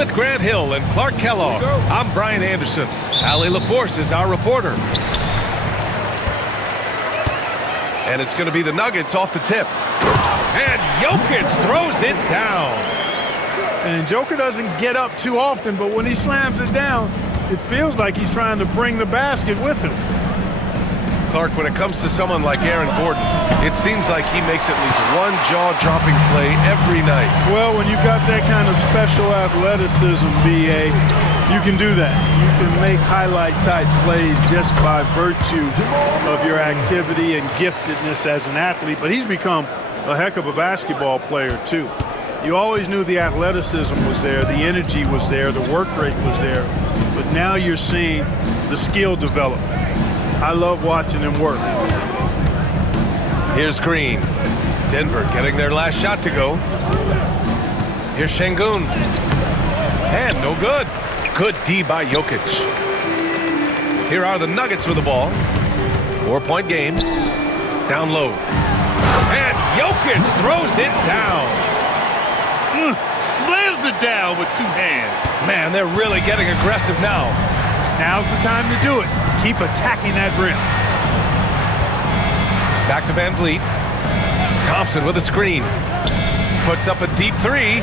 With Grant Hill and Clark Kellogg, I'm Brian Anderson. Allie LaForce is our reporter. And it's going to be the Nuggets off the tip. And Jokic throws it down. And Joker doesn't get up too often, but when he slams it down, it feels like he's trying to bring the basket with him. Clark, when it comes to someone like Aaron Gordon, it seems like he makes at least one jaw-dropping play every night. Well, when you've got that kind of special athleticism, B.A., you can do that. You can make highlight-type plays just by virtue of your activity and giftedness as an athlete. But he's become a heck of a basketball player, too. You always knew the athleticism was there, the energy was there, the work rate was there. But now you're seeing the skill develop. I love watching him work. Here's Green. Denver getting their last shot to go. Here's Şengün. And no good. Good D by Jokic. Here are the Nuggets with the ball. 4-point game. Down low. And Jokic throws it down. Slams it down with two hands. Man, they're really getting aggressive now. Now's the time to do it. Keep attacking that rim. Back to Van Vliet. Thompson with a screen. Puts up a deep three.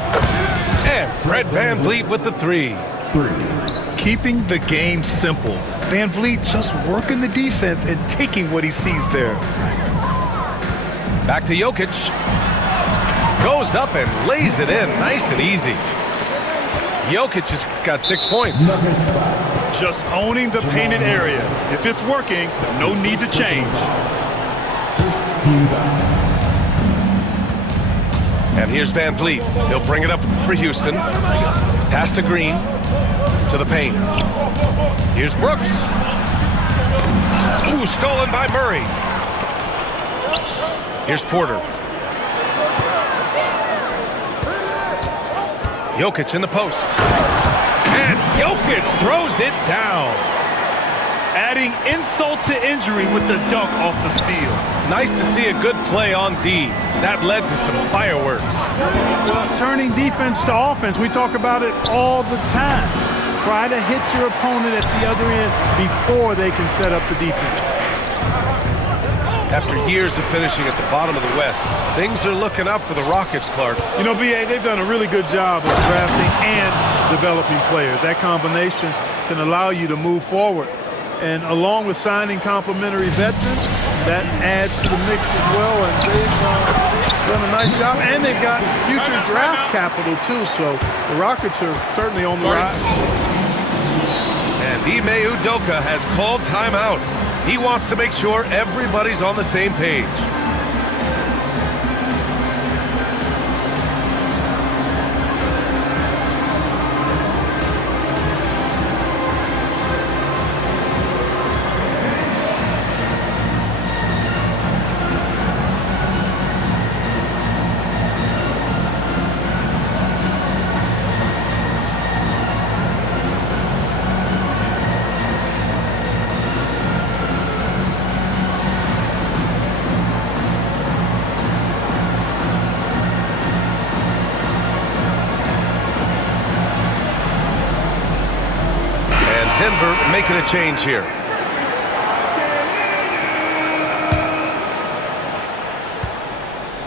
And Fred Van Vliet with the three. Keeping the game simple. Van Vliet just working the defense and taking what he sees there. Back to Jokic. Goes up and lays it in nice and easy. Jokic has got 6 points. Just owning the painted area. If it's working, no need to change. And here's Van Vliet. He'll bring it up for Houston. Pass to Green. To the paint. Here's Brooks. Ooh, stolen by Murray. Here's Porter. Jokic in the post. And Jokic throws it down. Adding insult to injury with the dunk off the steal. Nice to see a good play on D. That led to some fireworks. Well, turning defense to offense, we talk about it all the time. Try to hit your opponent at the other end before they can set up the defense. After years of finishing at the bottom of the West, things are looking up for the Rockets, Clark. You know, B.A., they've done a really good job of drafting and developing players. That combination can allow you to move forward. And along with signing complementary veterans, that adds to the mix as well. And they've done a nice job. And they've got future draft capital, too. So the Rockets are certainly on the rise. And Ime Udoka has called timeout. He wants to make sure everybody's on the same page. Denver making a change here.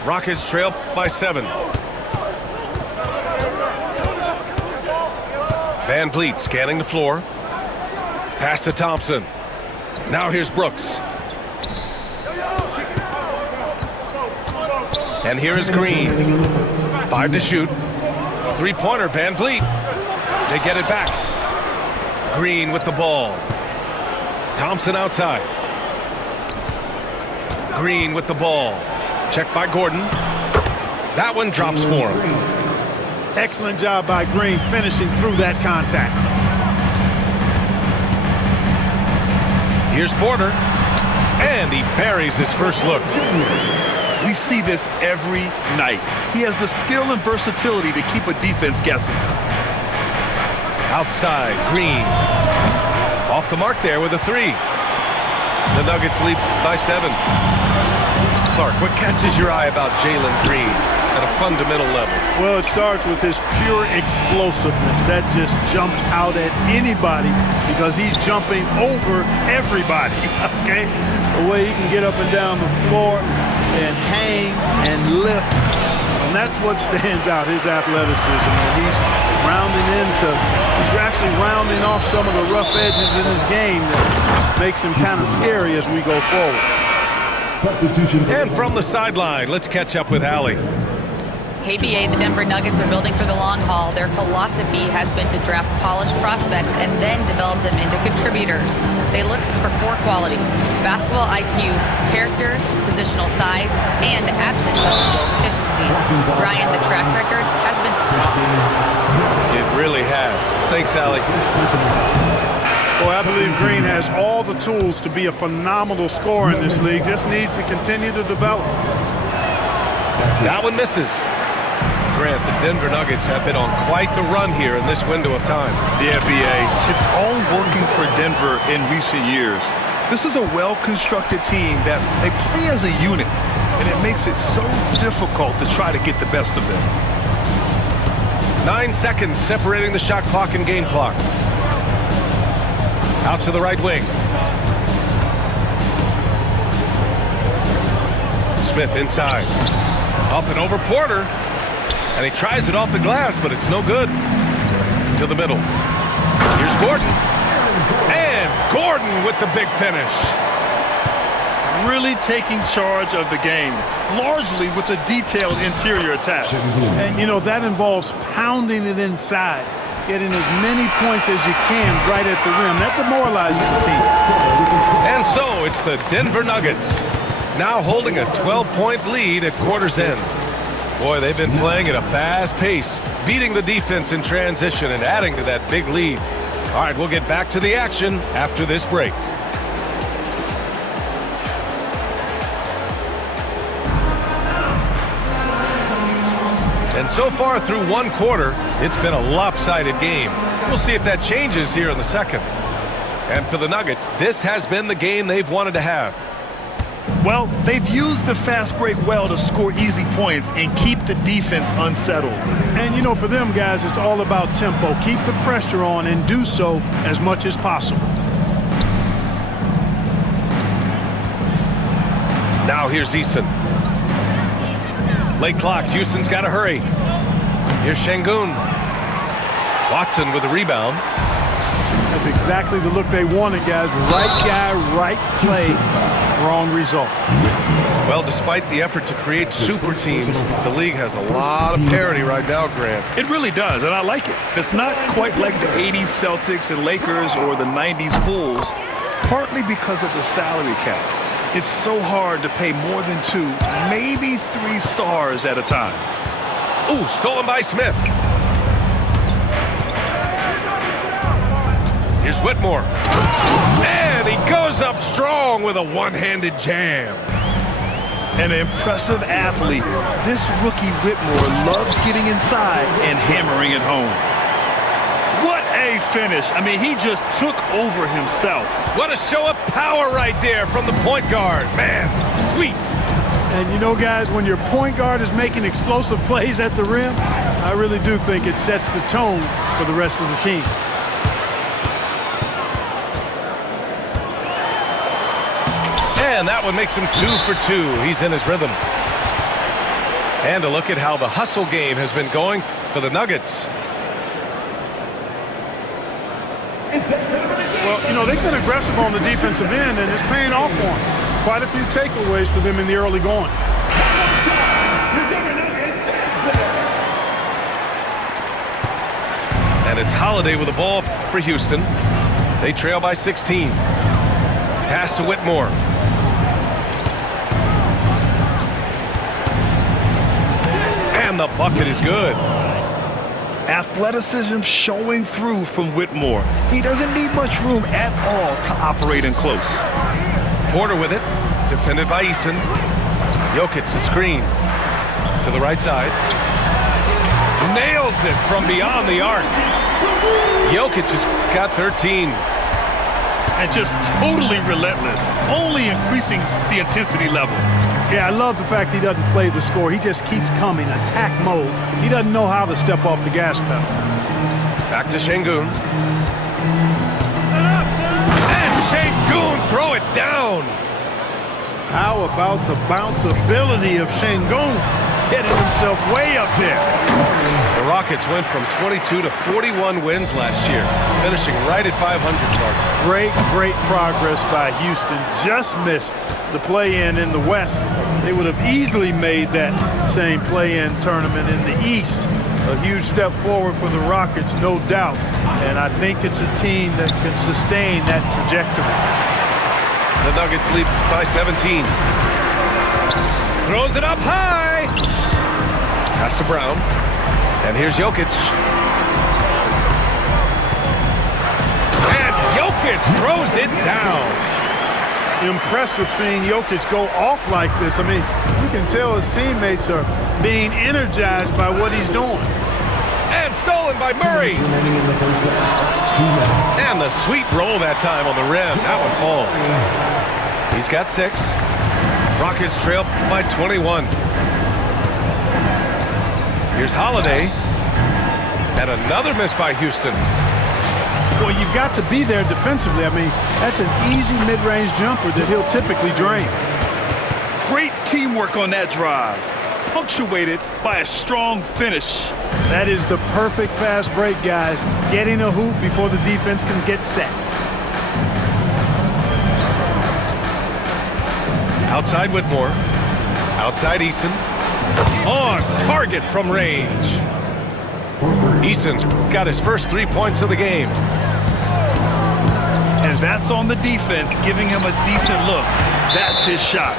Rockets trail by 7. Van Vliet scanning the floor. Pass to Thompson. Now here's Brooks. And here is Green. 5 to shoot. 3-pointer, Van Vliet. They get it back. Green with the ball. Thompson outside. Green with the ball. Checked by Gordon. That one drops for him. Excellent job by Green finishing through that contact. Here's Porter. And he buries his first look. We see this every night. He has the skill and versatility to keep a defense guessing. Outside, Green. Off the mark there with a 3. The Nuggets lead by 7. Clark, what catches your eye about Jalen Green? at a fundamental level? Well, it starts with his pure explosiveness. That just jumps out at anybody because he's jumping over everybody, okay? The way he can get up and down the floor and hang and lift. And that's what stands out, his athleticism. And he's actually rounding off some of the rough edges in his game that makes him kind of scary as we go forward. And from the sideline, let's catch up with Allie. Hey, BA, the Denver Nuggets are building for the long haul. Their philosophy has been to draft polished prospects and then develop them into contributors. They look for 4 qualities: basketball IQ, character, positional size, and absence of skill deficiencies. Ryan, the track record has been strong. It really has. Thanks, Allie. Boy, I believe Green has all the tools to be a phenomenal scorer in this league. Just needs to continue to develop. That one misses. Grant, the Denver Nuggets have been on quite the run here in this window of time. Yeah, BA, it's all working for Denver in recent years. This is a well-constructed team that they play as a unit, and it makes it so difficult to try to get the best of them. 9 seconds separating the shot clock and game clock. Out to the right wing. Smith inside. Up and over Porter. And he tries it off the glass, but it's no good. To the middle. Here's Gordon. And Gordon with the big finish. Really taking charge of the game, largely with a detailed interior attack. And, you know, that involves pounding it inside, getting as many points as you can right at the rim. That demoralizes the team. And so it's the Denver Nuggets, now holding a 12-point lead at quarter's end. Boy, they've been playing at a fast pace, beating the defense in transition and adding to that big lead. All right, we'll get back to the action after this break. And so far through one quarter, it's been a lopsided game. We'll see if that changes here in the second. And for the Nuggets, this has been the game they've wanted to have. Well, they've used the fast break well to score easy points and keep the defense unsettled. And, you know, for them guys, it's all about tempo. Keep the pressure on and do so as much as possible. Now here's Easton. Late clock. Houston's got to hurry. Here's Şengün. Watson with the rebound. That's exactly the look they wanted, guys. Right guy, right play, wrong result. Well, despite the effort to create super teams, the league has a lot of parity right now, Grant. It really does, and I like it. It's not quite like the 80s Celtics and Lakers or the 90s Bulls, partly because of the salary cap. It's so hard to pay more than 2, maybe 3 stars at a time. Ooh, stolen by Smith. Here's Whitmore. And he goes up strong with a one-handed jam. An impressive athlete, this rookie Whitmore loves getting inside and hammering it home. What a finish. I mean, he just took over himself. What a show of power right there from the point guard. Man, sweet. And you know, guys, when your point guard is making explosive plays at the rim, I really do think it sets the tone for the rest of the team. And that one makes him 2 for 2. He's in his rhythm. And a look at how the hustle game has been going for the Nuggets. Well, you know, they've been aggressive on the defensive end, and it's paying off for them. Quite a few takeaways for them in the early going. And it's Holiday with the ball for Houston. They trail by 16. Pass to Whitmore. And the bucket is good. Athleticism showing through from Whitmore. He doesn't need much room at all to operate in close. Porter with it, defended by Easton. Jokic the screen to the right side. Nails it from beyond the arc. Jokic has got 13. And just totally relentless, only increasing the intensity level. Yeah, I love the fact he doesn't play the score. He just keeps coming, attack mode. He doesn't know how to step off the gas pedal. Back to Şengün. And Şengün, throw it down. How about the bounceability of Şengün getting himself way up there? The Rockets went from 22 to 41 wins last year, finishing right at 500 target. Great progress by Houston. Just missed the play-in in the West. They would have easily made that same play-in tournament in the East. A huge step forward for the Rockets, no doubt. And I think it's a team that can sustain that trajectory. The Nuggets lead by 17. Throws it up high. Pass to Brown. And here's Jokic. And Jokic throws it down. Impressive seeing Jokic go off like this. I mean, you can tell his teammates are being energized by what he's doing. And stolen by Murray. And the sweet roll that time on the rim. That one falls. He's got 6. Rockets trail by 21. Here's Holiday. And another miss by Houston. Well, you've got to be there defensively. I mean, that's an easy mid-range jumper that he'll typically drain. Great teamwork on that drive, punctuated by a strong finish. That is the perfect fast break, guys. Getting a hoop before the defense can get set. Outside Whitmore. Outside Eason. On target from range. Eason's got his first 3 points of the game. And that's on the defense, giving him a decent look. That's his shot.